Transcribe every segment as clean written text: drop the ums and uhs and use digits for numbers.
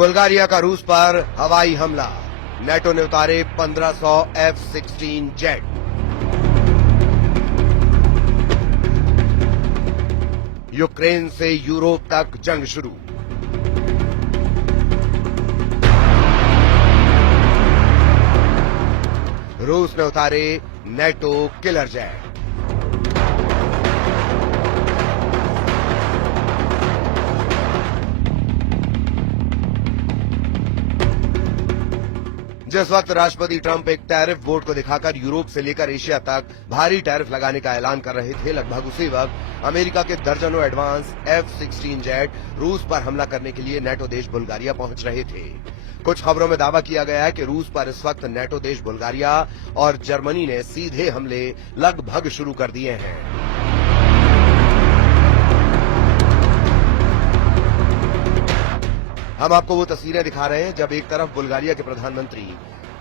Bulgaria का रूस पर हवाई हमला, नेटो ने उतारे 1500 F-16 जेट। यूक्रेन से यूरोप तक जंग शुरू। रूस ने उतारे नेटो किलर जेट। जिस वक्त राष्ट्रपति ट्रंप एक टैरिफ बोर्ड को दिखाकर यूरोप से लेकर एशिया तक भारी टैरिफ लगाने का ऐलान कर रहे थे, लगभग उसी वक्त अमेरिका के दर्जनों एडवांस F-16 जेट रूस पर हमला करने के लिए नेटो देश बुल्गारिया पहुंच रहे थे। कुछ खबरों में दावा किया गया है कि रूस पर इस वक्त नेटो देश बुल्गारिया और जर्मनी ने सीधे हमले लगभग शुरू कर दिए हैं। हम आपको वो तस्वीरें दिखा रहे हैं जब एक तरफ बुल्गारिया के प्रधानमंत्री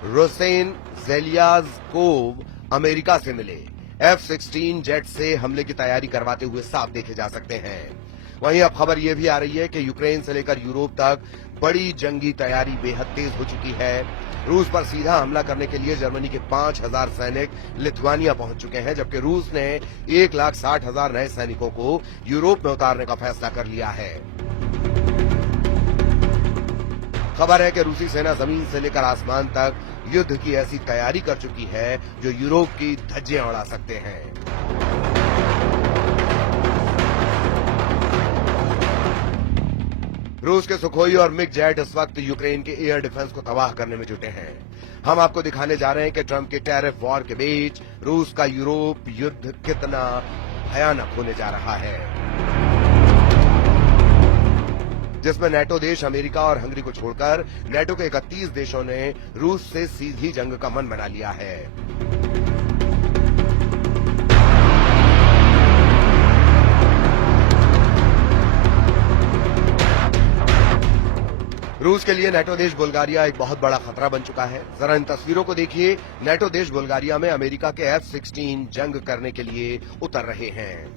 रूसेन ज़ेलेज़्कोव अमेरिका से मिले, F-16 जेट से हमले की तैयारी करवाते हुए साफ देखे जा सकते हैं। वहीं अब खबर यह भी आ रही है कि यूक्रेन से लेकर यूरोप तक बड़ी जंगी तैयारी बेहद तेज हो चुकी है। रूस पर सीधा हमला करने के लिए जर्मनी के 5000 सैनिक लिथुआनिया पहुंच चुके हैं, जबकि रूस ने 1,60,000 नए सैनिकों को यूरोप में उतारने का फैसला कर लिया है। खबर है कि रूसी सेना जमीन से लेकर आसमान तक युद्ध की ऐसी तैयारी कर चुकी है जो यूरोप की धज्जियां उड़ा सकते हैं। रूस के सुखोई और मिग जेट इस वक्त यूक्रेन के एयर डिफेंस को तबाह करने में जुटे हैं। हम आपको दिखाने जा रहे हैं कि ट्रंप के टैरिफ वॉर के बीच रूस का यूरोप युद्ध कितना भयानक होने जा रहा है, जिसमें नेटो देश अमेरिका और हंगरी को छोड़कर नेटो के 31 देशों ने रूस से सीधी जंग का मन बना लिया है। रूस के लिए नेटो देश बुल्गारिया एक बहुत बड़ा खतरा बन चुका है। जरा इन तस्वीरों को देखिए। नेटो देश बुल्गारिया में अमेरिका के F-16 जंग करने के लिए उतर रहे हैं।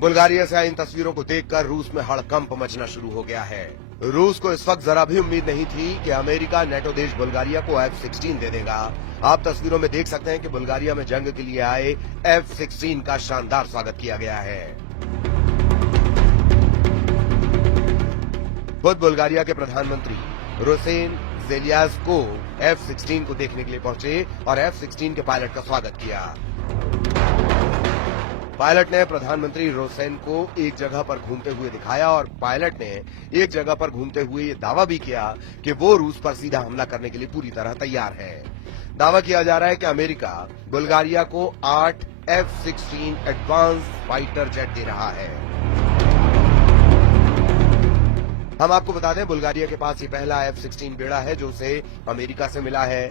बुल्गारिया से आई इन तस्वीरों को देखकर रूस में हड़कंप मचना शुरू हो गया है। रूस को इस वक्त जरा भी उम्मीद नहीं थी कि अमेरिका नेटो देश बुल्गारिया को F-16 दे देगा। आप तस्वीरों में देख सकते हैं कि बुल्गारिया में जंग के लिए आए F-16 का शानदार स्वागत किया गया है। खुद बुल्गारिया के प्रधानमंत्री रूसेन ज़ेलेज़्कोव F-16 को देखने के लिए पहुंचे और F-16 के पायलट का स्वागत किया। पायलट ने प्रधानमंत्री रूसेन को एक जगह पर घूमते हुए दिखाया और पायलट ने एक जगह पर घूमते हुए ये दावा भी किया कि वो रूस पर सीधा हमला करने के लिए पूरी तरह तैयार है। दावा किया जा रहा है कि अमेरिका बुल्गारिया को 8 F-16 एडवांस फाइटर जेट दे रहा है। हम आपको बता दें, बुल्गारिया के पास ये पहला F-16 बेड़ा है जो उसे अमेरिका से मिला है।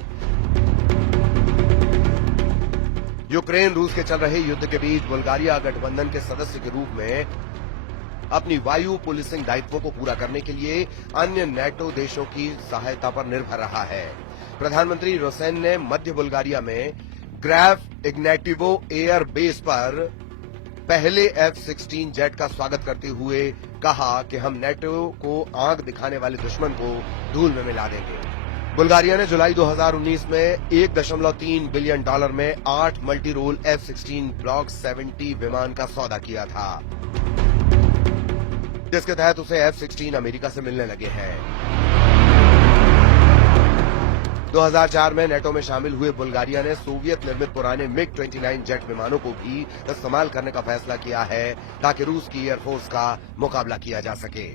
यूक्रेन रूस के चल रहे युद्ध के बीच बुल्गारिया गठबंधन के सदस्य के रूप में अपनी वायु पुलिसिंग दायित्वों को पूरा करने के लिए अन्य नेटो देशों की सहायता पर निर्भर रहा है। प्रधानमंत्री रूसेन ने मध्य बुल्गारिया में ग्रैफ इग्नेटिवो एयर बेस पर पहले F-16 जेट का स्वागत करते हुए कहा कि हम नेटो को आंख दिखाने वाले दुश्मन को धूल में मिला देंगे। बुल्गारिया ने जुलाई 2019 में $1.3 बिलियन में 8 मल्टी रोल F-16 ब्लॉक 70 विमान का सौदा किया था, जिसके तहत उसे F-16 अमेरिका से मिलने लगे हैं। 2004 में नेटो में शामिल हुए बुल्गारिया ने सोवियत निर्मित पुराने MiG-29 जेट विमानों को भी इस्तेमाल करने का फैसला किया है ताकि रूस की एयरफोर्स का मुकाबला किया जा सके।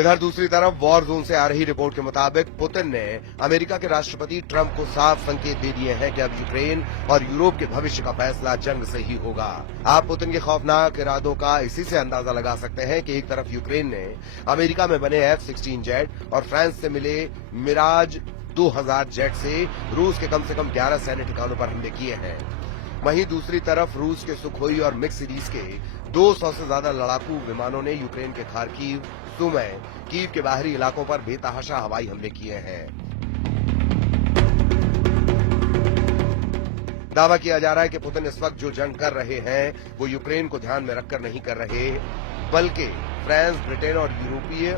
इधर दूसरी तरफ वॉर जोन से आ रही रिपोर्ट के मुताबिक पुतिन ने अमेरिका के राष्ट्रपति ट्रंप को साफ संकेत दे दिए हैं कि अब यूक्रेन और यूरोप के भविष्य का फैसला जंग से ही होगा। आप पुतिन के खौफनाक इरादों का इसी से अंदाजा लगा सकते हैं कि एक तरफ यूक्रेन ने अमेरिका में बने F-16 जेट और फ्रांस से मिले मिराज 2000 जेट से रूस के कम से कम 11 सैन्य ठिकानों पर हमले किए हैं। वहीं दूसरी तरफ रूस के सुखोई और मिग सीरीज के 200 से ज्यादा लड़ाकू विमानों ने यूक्रेन के खार्किव, सुमी, कीव के बाहरी इलाकों पर बेतहाशा हवाई हमले किए हैं। दावा किया जा रहा है कि पुतिन इस वक्त जो जंग कर रहे हैं वो यूक्रेन को ध्यान में रखकर नहीं कर रहे, बल्कि फ्रांस, ब्रिटेन और यूरोपीय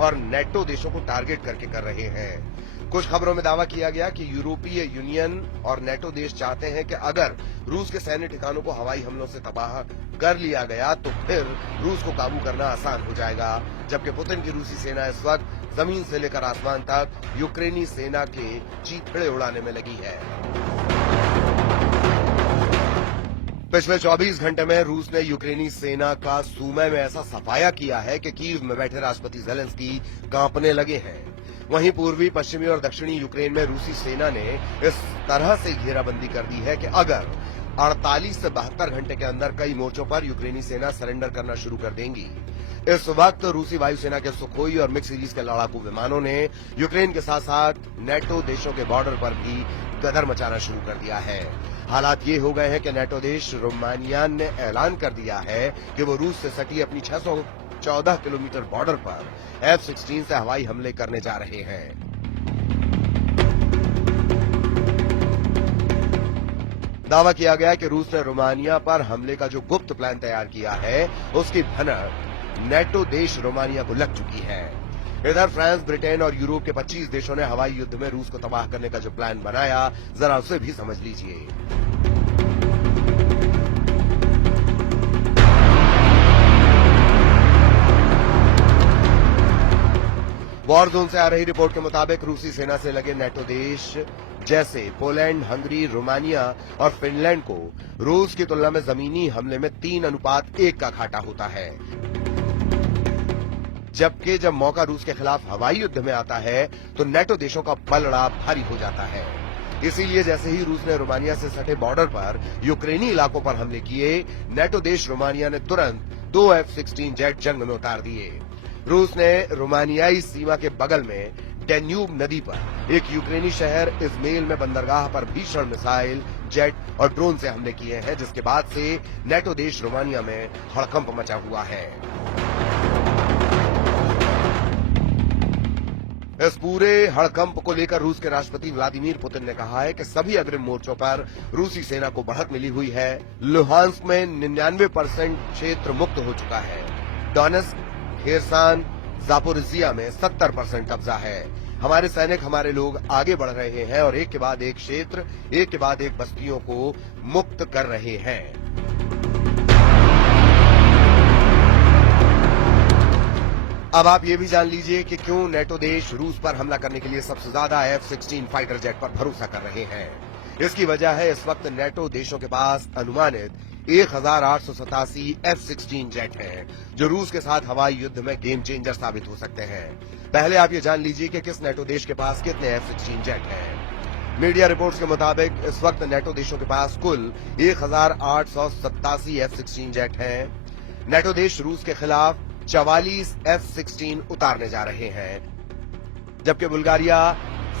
और नेटो देशों को टारगेट करके कर रहे हैं। कुछ खबरों में दावा किया गया कि यूरोपीय यूनियन और नेटो देश चाहते हैं कि अगर रूस के सैन्य ठिकानों को हवाई हमलों से तबाह कर लिया गया तो फिर रूस को काबू करना आसान हो जाएगा, जबकि पुतिन की रूसी सेना इस वक्त जमीन से लेकर आसमान तक यूक्रेनी सेना के चीथड़े उड़ाने में लगी है। पिछले 24 घंटे में रूस ने यूक्रेनी सेना का सूमे में ऐसा सफाया किया है कि कीव में बैठे राष्ट्रपति ज़ेलेंस्की कांपने लगे हैं। वहीं पूर्वी, पश्चिमी और दक्षिणी यूक्रेन में रूसी सेना ने इस तरह से घेराबंदी कर दी है कि अगर 48 से 72 घंटे के अंदर कई मोर्चों पर यूक्रेनी सेना सरेंडर करना शुरू कर देंगी। इस वक्त रूसी वायुसेना के सुखोई और मिक्स सीरीज के लड़ाकू विमानों ने यूक्रेन के साथ साथ नेटो देशों के बॉर्डर पर भी गदर मचाना शुरू कर दिया है। हालात ये हो गए हैं कि नेटो देश रोमानिया ने ऐलान कर दिया है कि वो रूस से सटी अपनी 614 किलोमीटर बॉर्डर पर F-16 से हवाई हमले करने जा रहे हैं। दावा किया गया कि रूस ने रोमानिया पर हमले का जो गुप्त प्लान तैयार किया है, उसकी भनक नेटो देश रोमानिया को लग चुकी है। इधर फ्रांस, ब्रिटेन और यूरोप के 25 देशों ने हवाई युद्ध में रूस को तबाह करने का जो प्लान बनाया, जरा उसे भी समझ लीजिए। वॉर जोन से आ रही रिपोर्ट के मुताबिक रूसी सेना से लगे नेटो देश जैसे पोलैंड, हंगरी, रोमानिया और फिनलैंड को रूस की तुलना में जमीनी हमले में 3:1 का घाटा होता है, जबकि जब मौका रूस के खिलाफ हवाई युद्ध में आता है तो नेटो देशों का पलड़ा भारी हो जाता है। इसीलिए जैसे ही रूस ने रोमानिया से सटे बॉर्डर पर यूक्रेनी इलाकों पर हमले किए, नेटो देश रोमानिया ने तुरंत 2 F-16 जेट जंग में उतार दिए। रूस ने रोमानियाई सीमा के बगल में डेन्यूब नदी पर एक यूक्रेनी शहर इज़मेल में बंदरगाह पर भीषण मिसाइल, जेट और ड्रोन से हमले किए हैं, जिसके बाद से नेटो देश रोमानिया में हड़कंप मचा हुआ है। इस पूरे हड़कंप को लेकर रूस के राष्ट्रपति व्लादिमीर पुतिन ने कहा है कि सभी अग्रिम मोर्चों पर रूसी सेना को बढ़त मिली हुई है। लुहांस्क में 99% क्षेत्र मुक्त हो चुका है। डोनेत्स्क, खेरसान, जापोरिजिया में 70% कब्जा है। हमारे सैनिक, हमारे लोग आगे बढ़ रहे हैं और एक के बाद एक क्षेत्र, एक के बाद एक बस्तियों को मुक्त कर रहे हैं। अब आप ये भी जान लीजिए कि क्यों नेटो देश रूस पर हमला करने के लिए सबसे ज्यादा F-16 फाइटर जेट पर भरोसा कर रहे हैं। इसकी वजह है इस वक्त नेटो देशों के पास अनुमानित 1887 F-16 जेट हैं, जो रूस के साथ हवाई युद्ध में गेम चेंजर साबित हो सकते हैं। पहले आप ये जान लीजिए कि किस नेटो देश के पास कितने F-16 जेट हैं। मीडिया रिपोर्ट्स के मुताबिक इस वक्त नेटो देशों के पास कुल 1887 F-16 जेट हैं। नेटो देश रूस के खिलाफ 44 F-16 उतारने जा रहे हैं, जबकि बुल्गारिया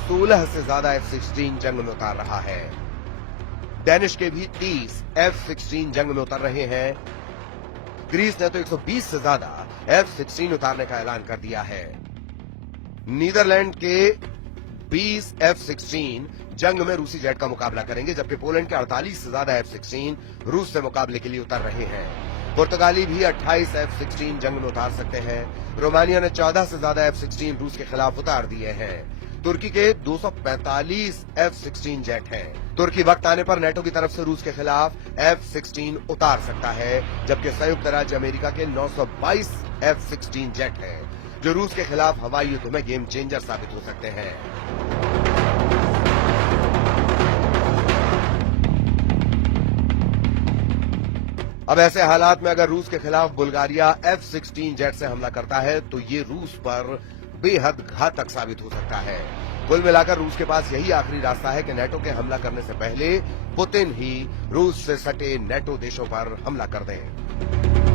16 से ज्यादा F-16 जंग में उतार रहा है। डेनिश के भी 30 F-16 जंग में उतर रहे हैं। ग्रीस ने तो 120 से ज्यादा F-16 उतारने का ऐलान कर दिया है। नीदरलैंड के 20 F-16 जंग में रूसी जेट का मुकाबला करेंगे, जबकि पोलैंड के 48 से ज्यादा F-16 रूस से मुकाबले के लिए उतर रहे हैं। पुर्तगाली भी 28 F-16 जंग में उतार सकते हैं। रोमानिया ने 14 से ज्यादा F-16 रूस के खिलाफ उतार दिए हैं। तुर्की के 245 F-16 जेट हैं। तुर्की वक्त आने पर नेटो की तरफ से रूस के खिलाफ F-16 उतार सकता है, जबकि संयुक्त राज्य अमेरिका के 922 F-16 जेट हैं, जो रूस के खिलाफ हवाई युद्ध में गेम चेंजर साबित हो सकते हैं। अब ऐसे हालात में अगर रूस के खिलाफ बुल्गारिया F-16 जेट से हमला करता है तो ये रूस पर बेहद घातक साबित हो सकता है। कुल मिलाकर रूस के पास यही आखिरी रास्ता है कि नेटो के हमला करने से पहले पुतिन ही रूस से सटे नेटो देशों पर हमला कर दें।